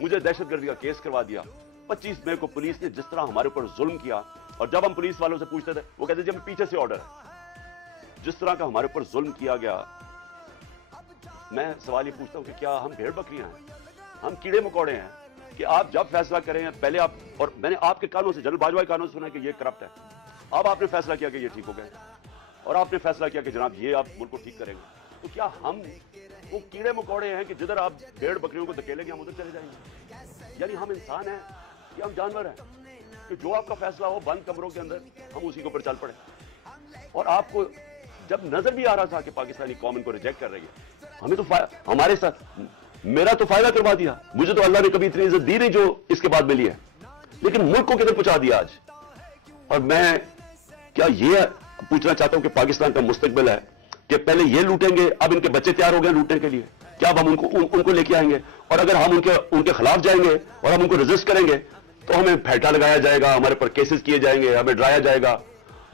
मुझे दहशतगर्दी का केस करवा दिया। 25 मई को पुलिस ने जिस तरह हमारे ऊपर जुल्म किया, और जब हम पुलिस वालों से पूछते थे वो कहते थे हमें पीछे से ऑर्डर है। जिस तरह का हमारे ऊपर जुल्म किया गया, मैं सवाल ये पूछता हूं कि क्या हम भेड़ बकरियां हैं? हम कीड़े मकोड़े हैं कि आप जब फैसला करें पहले आप, और मैंने आपके कानों से, जनरल बाजवा के कानों से सुना कि ये करप्ट है, अब आपने फैसला किया कि ये ठीक हो गए, और आपने फैसला किया कि जनाब ये आप मुल्क को ठीक करेंगे। तो क्या हम वो कीड़े मकोड़े हैं कि जिधर आप भेड़ बकरियों को धकेलेंगे हम उधर चले जाएंगे? यानी हम इंसान हैं कि हम जानवर हैं कि जो आपका फैसला हो बंद कमरों के अंदर हम उसी के ऊपर चल पड़े? और आपको जब नजर भी आ रहा था कि पाकिस्तानी कौम इनको रिजेक्ट कर रही है, हमें तो हमारे साथ मेरा तो फायदा करवा दिया, मुझे तो अल्लाह ने कभी इतनी इज्जत दी नहीं जो इसके बाद मिली है, लेकिन मुल्क को किधर पहुंचा दिया आज। और मैं क्या ये पूछना चाहता हूं कि पाकिस्तान का मुस्तकबिल है कि पहले ये लूटेंगे, अब इनके बच्चे तैयार हो गए लूटने के लिए, क्या अब हम उनको लेके आएंगे? और अगर हम उनके खिलाफ जाएंगे और हम उनको रेजिस्ट करेंगे तो हमें फैटा लगाया जाएगा, हमारे पर केसेस किए जाएंगे, हमें डराया जाएगा।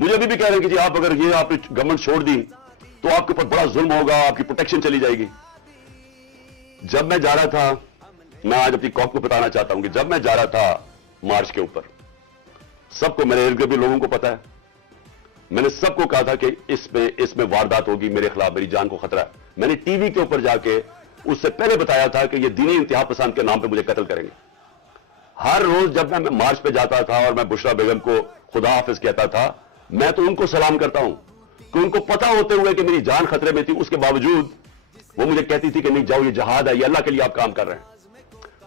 मुझे अभी भी कह रहे हैं कि जी आप अगर ये आप गवर्नमेंट छोड़ दी तो आपके ऊपर बड़ा जुल्म होगा, आपकी प्रोटेक्शन चली जाएगी। जब मैं जा रहा था, मैं आज अपनी कौम को बताना चाहता हूं कि जब मैं जा रहा था मार्च के ऊपर, सबको, मेरे इर्द गिर्द भी लोगों को पता है, मैंने सबको कहा था कि इसमें वारदात होगी, मेरे खिलाफ मेरी जान को खतरा है। मैंने टीवी के ऊपर जाके उससे पहले बताया था कि ये दीनी इंतहा पसंद के नाम पे मुझे कत्ल करेंगे। हर रोज जब मैं मार्च पे जाता था और मैं बुशरा बेगम को खुदा हाफिज कहता था, मैं तो उनको सलाम करता हूं कि उनको पता होते हुए कि मेरी जान खतरे में थी, उसके बावजूद वो मुझे कहती थी कि नहीं जाओ, ये जहाद है, ये अल्लाह के लिए आप काम कर रहे हैं।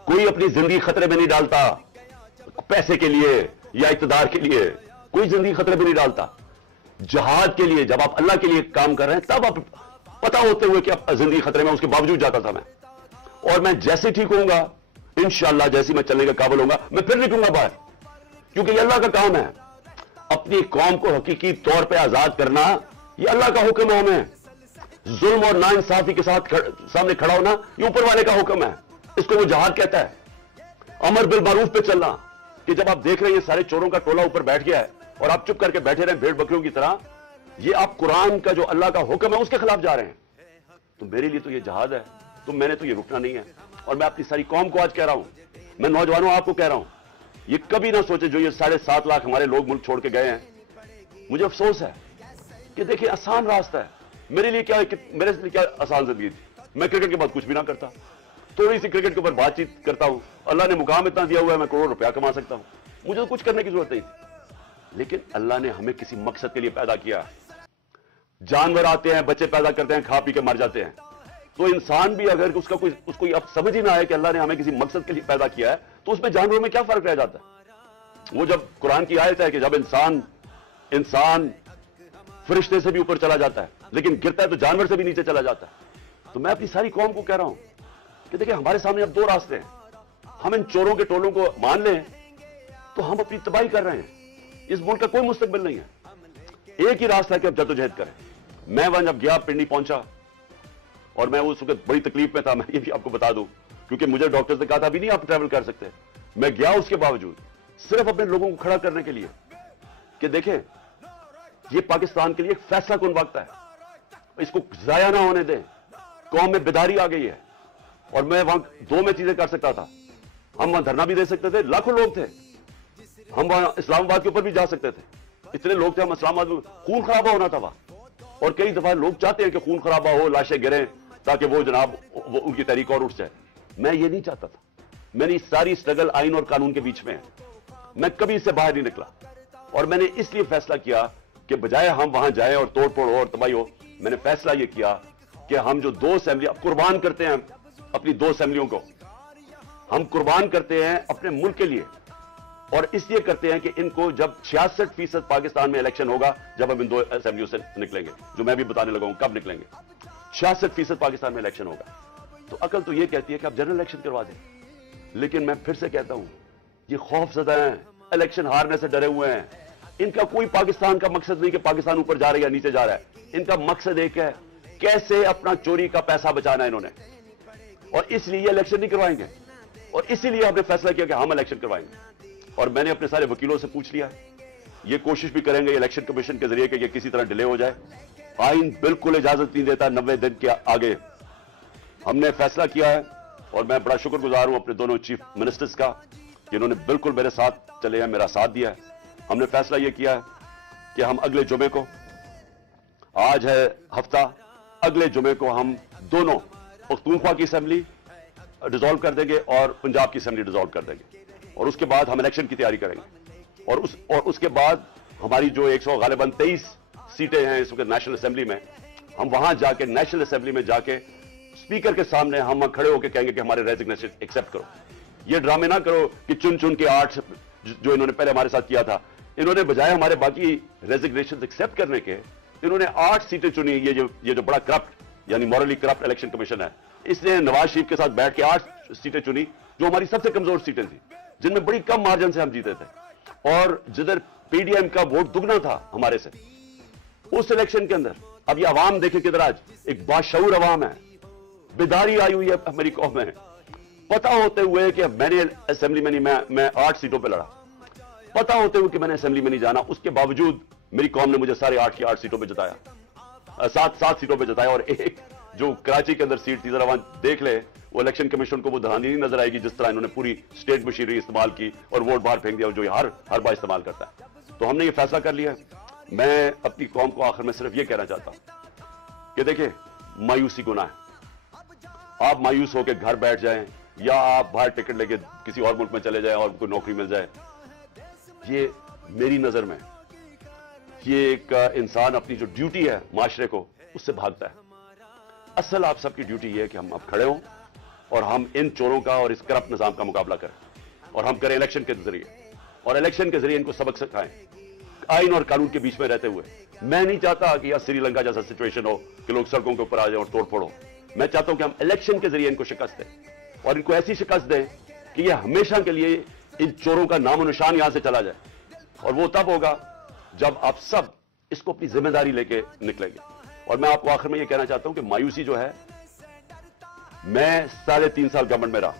कोई अपनी जिंदगी खतरे में नहीं डालता पैसे के लिए या इक़्तिदार के लिए, कोई जिंदगी खतरे में नहीं डालता। जहाद के लिए, जब आप अल्लाह के लिए काम कर रहे हैं, तब आप पता होते हुए कि आप जिंदगी खतरे में, उसके बावजूद जाता था मैं। और मैं जैसे ठीक होऊंगा इंशाअल्लाह, जैसे मैं चलने का काबिल होऊंगा, मैं फिर निकलूंगा बाहर, क्योंकि ये अल्लाह का काम है। अपनी कौम को हकीकी तौर पे आजाद करना, ये अल्लाह का हुक्म है। हमें जुल्म और नाइंसाफी के साथ सामने खड़ा होना, ये ऊपर वाले का हुक्म है। इसको वो जहाद कहता है। अमर बिल मारूफ पे चलना, कि जब आप देख रहे हैं ये सारे चोरों का टोला ऊपर बैठ गया है और आप चुप करके बैठे रहे भेड़ बकरियों की तरह, ये आप कुरान का जो अल्लाह का हुक्म है उसके खिलाफ जा रहे हैं, तो मेरे लिए तो ये जहाद है, तो मैंने तो ये रुकना नहीं है। और मैं अपनी सारी कौम को आज कह रहा हूं, मैं नौजवानों आपको कह रहा हूं, ये कभी ना सोचे जो ये 7.5 लाख हमारे लोग मुल्क छोड़ के गए हैं। मुझे अफसोस है कि देखिए आसान रास्ता है मेरे लिए, क्या मेरे लिए क्या आसान जिंदगी थी। मैं क्रिकेट के बाद कुछ भी ना करता, थोड़ी सी क्रिकेट के ऊपर बातचीत करता हूं, अल्लाह ने मुकाम इतना दिया हुआ है, मैं करोड़ रुपया कमा सकता हूं, मुझे तो कुछ करने की जरूरत नहीं थी। लेकिन अल्लाह ने हमें किसी मकसद के लिए पैदा किया। जानवर आते हैं, बच्चे पैदा करते हैं, खा पी के मर जाते हैं, तो इंसान भी अगर उसको अब समझ ही ना आए कि अल्लाह ने हमें किसी मकसद के लिए पैदा किया है, तो उसमें जानवरों में क्या फर्क रह जाता है। वो जब कुरान की आयत है कि जब इंसान फरिश्ते से भी ऊपर चला जाता है, लेकिन गिरता है तो जानवर से भी नीचे चला जाता है। तो मैं अपनी सारी कौम को कह रहा हूं कि देखिए हमारे सामने अब 2 रास्ते हैं। हम इन चोरों के टोलों को मान लें तो हम अपनी तबाही कर रहे हैं, इस मुल्क का कोई मुस्तकबिल नहीं है। एक ही रास्ता है कि अब जद्दोजहद करें। मैं वहां जब गया, पिंडी पहुंचा, और मैं उस वक्त बड़ी तकलीफ में था, मैं ये भी आपको बता दूं, क्योंकि मुझे डॉक्टर्स ने कहा था अभी नहीं आप ट्रैवल कर सकते। मैं गया उसके बावजूद सिर्फ अपने लोगों को खड़ा करने के लिए कि देखें ये पाकिस्तान के लिए एक फैसला कुन वक्त है, इसको जाया ना होने दें। कौम में बेदारी आ गई है, और मैं वहां 2 में चीजें कर सकता था। हम वहां धरना भी दे सकते थे, लाखों लोग थे, हम वहां इस्लामाबाद के ऊपर भी जा सकते थे, इतने लोग थे, हम इस्लामाबाद में खून खराबा होना था वहां। और कई दफा लोग चाहते हैं कि खून खराबा हो, लाशें गिरें, ताकि वो जनाब वो उनकी तहरीक और उठ जाए। मैं ये नहीं चाहता था। मेरी सारी स्ट्रगल आइन और कानून के बीच में है, मैं कभी इससे बाहर नहीं निकला। और मैंने इसलिए फैसला किया कि बजाय हम वहां जाए और तोड़ फोड़ हो और तबाही हो, मैंने फैसला यह किया कि हम जो 2 असेंबली कुर्बान करते हैं, अपनी 2 असेंबलियों को हम कुर्बान करते हैं अपने मुल्क के लिए, और इसलिए करते हैं कि इनको जब 66% पाकिस्तान में इलेक्शन होगा, जब हम इन 2 असेंबलियों से निकलेंगे, जो मैं भी बताने लगा हूं कब निकलेंगे, 66% पाकिस्तान में इलेक्शन होगा, तो अकल तो यह कहती है कि आप जनरल इलेक्शन करवा दें। लेकिन मैं फिर से कहता हूं, ये खौफजदा हैं, इलेक्शन हारने से डरे हुए हैं। इनका कोई पाकिस्तान का मकसद नहीं कि पाकिस्तान ऊपर जा रहा है या नीचे जा रहा है। इनका मकसद एक है, कैसे अपना चोरी का पैसा बचाना है इन्होंने, और इसलिए ये इलेक्शन नहीं करवाएंगे। और इसीलिए हमने फैसला किया कि हम इलेक्शन करवाएंगे। और मैंने अपने सारे वकीलों से पूछ लिया, ये कोशिश भी करेंगे इलेक्शन कमीशन के जरिए कि ये किसी तरह डिले हो जाए। आइन बिल्कुल इजाजत नहीं देता 90 दिन के आगे। हमने फैसला किया है, और मैं बड़ा शुक्रगुजार हूं अपने दोनों चीफ मिनिस्टर्स का, जिन्होंने बिल्कुल मेरे साथ चले हैं, मेरा साथ दिया है। हमने फैसला यह किया है कि हम अगले जुमे को, आज है हफ्ता, अगले जुमे को हम दोनों पख्तूनख्वा की असेंबली डिसॉल्व कर देंगे और पंजाब की असेंबली डिसॉल्व कर देंगे, और उसके बाद हम इलेक्शन की तैयारी करेंगे। और उसके बाद हमारी जो 100 गालिबन 23 सीटें हैं इस वक्त नेशनल असेंबली में, हम वहां जाके नेशनल असेंबली में जाके स्पीकर के सामने हम खड़े होकर कहेंगे कि हमारे रेजिग्नेशन एक्सेप्ट करो। ये ड्रामे ना करो कि चुन चुन के 8 जो इन्होंने पहले हमारे साथ किया था, इन्होंने बजाय हमारे बाकी रेजिग्नेशन एक्सेप्ट करने के, इन्होंने 8 सीटें चुनी। ये जो बड़ा करप्ट यानी मॉरली करप्ट इलेक्शन कमीशन है, इसने नवाज शरीफ के साथ बैठ के 8 सीटें चुनी, जो हमारी सबसे कमजोर सीटें थी, जिनमें बड़ी कम मार्जिन से हम जीते थे, और जिधर पीडीएम का वोट दुगना था हमारे से उस इलेक्शन के अंदर। अब ये अवाम देखे किधर, आज एक बाशऊर अवाम है, बेदारी आई हुई है मेरी कौम में। पता होते हुए कि मैंने असेंबली में नहीं, मैं 8 सीटों पे लड़ा, पता होते हुए कि मैंने असेंबली में नहीं जाना, उसके बावजूद मेरी कौम ने मुझे सारे 8 की 8 सीटों पे जिताया। 7 सीटों पे जिताया, और एक जो कराची के अंदर सीट थी, जरा वहां देख ले, वो इलेक्शन कमीशन को वो दहानी नहीं नजर आएगी जिस तरह इन्होंने पूरी स्टेट मशीनरी इस्तेमाल की और वोट बाहर फेंक दिया, जो हर बार इस्तेमाल करता है। तो हमने ये फैसला कर लिया है। मैं अपनी कौम को आखिर में सिर्फ ये कहना चाहता हूं कि देखिए, मायूसी गुनाह है। आप मायूस होकर घर बैठ जाएं या आप बाहर टिकट लेके किसी और मुल्क में चले जाएं और कोई नौकरी मिल जाए, ये मेरी नजर में ये एक इंसान अपनी जो ड्यूटी है माशरे को, उससे भागता है। असल आप सबकी ड्यूटी ये है कि हम अब खड़े हों और हम इन चोरों का और इस करप्ट निजाम का मुकाबला करें, और हम करें इलेक्शन के जरिए, और इलेक्शन के जरिए इनको सबक सिखाएं आइन और कानून के बीच में रहते हुए। मैं नहीं चाहता कि यह श्रीलंका जैसा सिचुएशन हो कि लोग सड़कों के ऊपर आ जाए और तोड़ फोड़ हो। मैं चाहता हूं कि हम इलेक्शन के जरिए इनको शिकस्त दें, और इनको ऐसी शिकस्त दें कि यह हमेशा के लिए इन चोरों का नामो निशान यहां से चला जाए। और वो तब होगा जब आप सब इसको अपनी जिम्मेदारी लेके निकलेंगे। और मैं आपको आखिर में यह कहना चाहता हूं कि मायूसी जो है, मैं 3.5 साल गवर्नमेंट में रहा,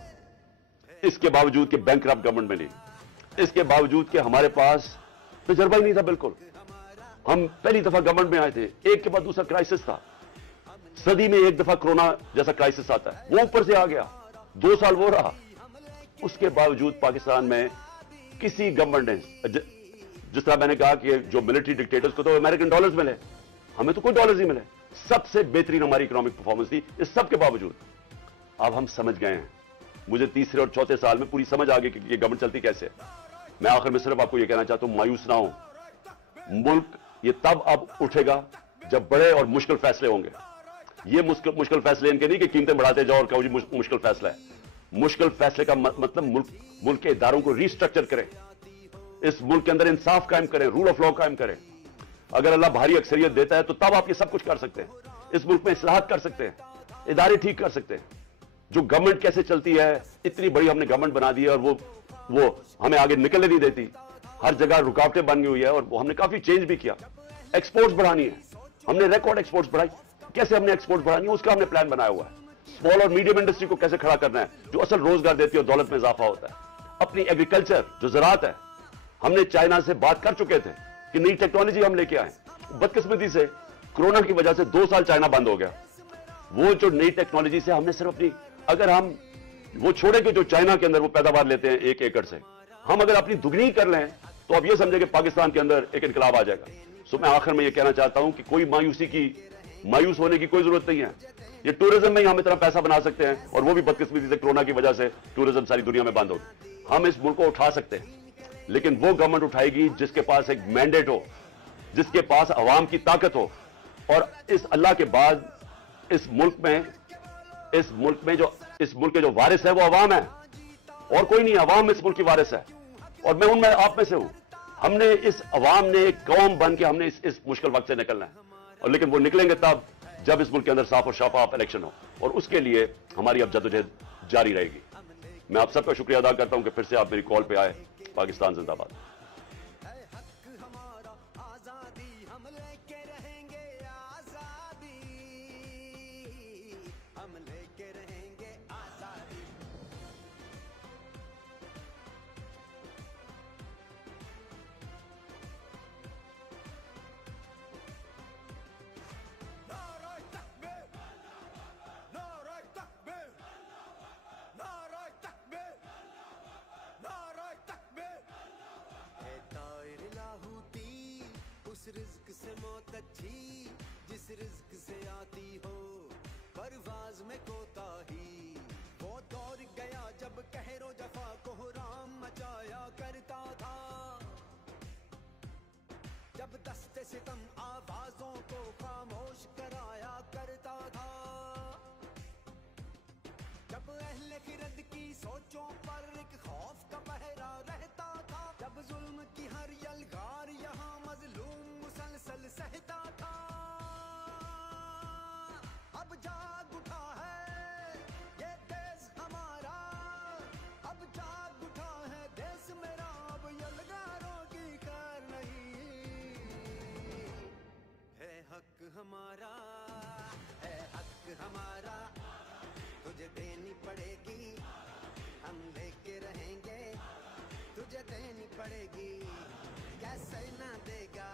इसके बावजूद कि बैंकरप्ट गवर्नमेंट में नहीं, इसके बावजूद कि हमारे पास तजर्बा ही नहीं था बिल्कुल। हम पहली दफा गवर्नमेंट में आए थे, एक के बाद दूसरा क्राइसिस था, सदी में एक दफा कोरोना जैसा क्राइसिस आता है, वो ऊपर से आ गया, 2 साल वो रहा। उसके बावजूद पाकिस्तान में किसी गवर्नमेंट ने, जिस तरह मैंने कहा कि जो मिलिट्री डिक्टेटर्स को तो अमेरिकन डॉलर्स मिले, हमें तो कोई डॉलर्स ही मिले, सबसे बेहतरीन हमारी इकोनॉमिक परफॉर्मेंस थी। इस सब के बावजूद अब हम समझ गए हैं, मुझे तीसरे और चौथे साल में पूरी समझ आ गई कि ये गवर्नमेंट चलती कैसे। मैं आखिर में सिर्फ आपको यह कहना चाहता हूं, मायूस ना हो। मुल्क ये तब अब उठेगा जब बड़े और मुश्किल फैसले होंगे। ये मुश्किल फैसले इनके नहीं कि कीमतें बढ़ाते जाओ और कहो जी मुश्किल फैसला है। मुश्किल फैसले का मतलब मुल्क के इदारों को रिस्ट्रक्चर करें, इस मुल्क के अंदर इंसाफ कायम करें, रूल ऑफ लॉ कायम करें। अगर अल्लाह भारी अक्सरियत देता है तो तब आप ये सब कुछ कर सकते हैं। इस मुल्क में इस्लाहात कर सकते हैं, इदारे ठीक कर सकते हैं। जो गवर्नमेंट कैसे चलती है, इतनी बड़ी हमने गवर्नमेंट बना दी है और वो हमें आगे निकलने नहीं देती, हर जगह रुकावटें बन गई हुई है। और वो हमने काफी चेंज भी किया। एक्सपोर्ट्स बढ़ानी है, हमने रिकॉर्ड एक्सपोर्ट्स बढ़ाई। कैसे हमने एक्सपोर्ट बढ़ानी है उसका हमने प्लान बनाया हुआ है। स्मॉल और मीडियम इंडस्ट्री को कैसे खड़ा करना है, जो असल रोजगार देती है और दौलत में इजाफा होता है। अपनी एग्रीकल्चर जो ज़राअत है, हमने चाइना से बात कर चुके थे कि नई टेक्नोलॉजी हम लेके आए। बदकिस्मती से कोरोना की वजह से 2 साल चाइना बंद हो गया। वो जो नई टेक्नोलॉजी से हमने सिर्फ अपनी, अगर हम वो छोड़े कि जो चाइना के अंदर वो पैदावार लेते हैं 1 एकड़ से, हम अगर अपनी दुगनी कर लें तो अब ये समझे कि पाकिस्तान के अंदर एक इनकलाब आ जाएगा। सो मैं आखिर में ये कहना चाहता हूं कि कोई मायूस होने की कोई जरूरत नहीं है। ये टूरिज्म में ही हम इतना पैसा बना सकते हैं, और वो भी बदकिस्मती से कोरोना की वजह से टूरिज्म सारी दुनिया में बंद होगी। हम इस मुल्क को उठा सकते हैं, लेकिन वो गवर्नमेंट उठाएगी जिसके पास एक मैंडेट हो, जिसके पास अवाम की ताकत हो। और इस अल्लाह के बाद इस मुल्क के जो वारिस है वो अवाम है, और कोई नहीं। अवाम इस मुल्क की वारिस है, और मैं उनमें आप में से हूं। हमने इस अवाम ने एक कौम बन के हमने इस मुश्किल वक्त से निकलना है, और लेकिन वो निकलेंगे तब जब इस मुल्क के अंदर साफ और शफाफ इलेक्शन हो, और उसके लिए हमारी अब जद्दोजहद जारी रहेगी। मैं आप सबका शुक्रिया अदा करता हूं कि फिर से आप मेरी कॉल पे आए। पाकिस्तान जिंदाबाद। रिज़्क़ से मौत अच्छी जिस रिज़्क़ से आती हो, परवाज़ में कोताही। वो दौर गया जब कहरो जफा कोहराम मचाया करता था, जब दस्ते सितम आवाज़ों को खामोश कराया करता था, जब अहले खिरद की सोचों पर एक खौफ का पहरा रहता था, जब जुल्म की हर यलगार यहाँ मजलूम मुसलसल सहता था। अब जाग उठा है ये देश हमारा, अब जाग उठा है देश मेरा, अब यलगारों की खैर नहीं है। हक हमारा है, हक हमारा तुझे देनी पड़ेगी, हम लेके रहेंगे तुझे देनी पड़ेगी, कैसे ना देगा।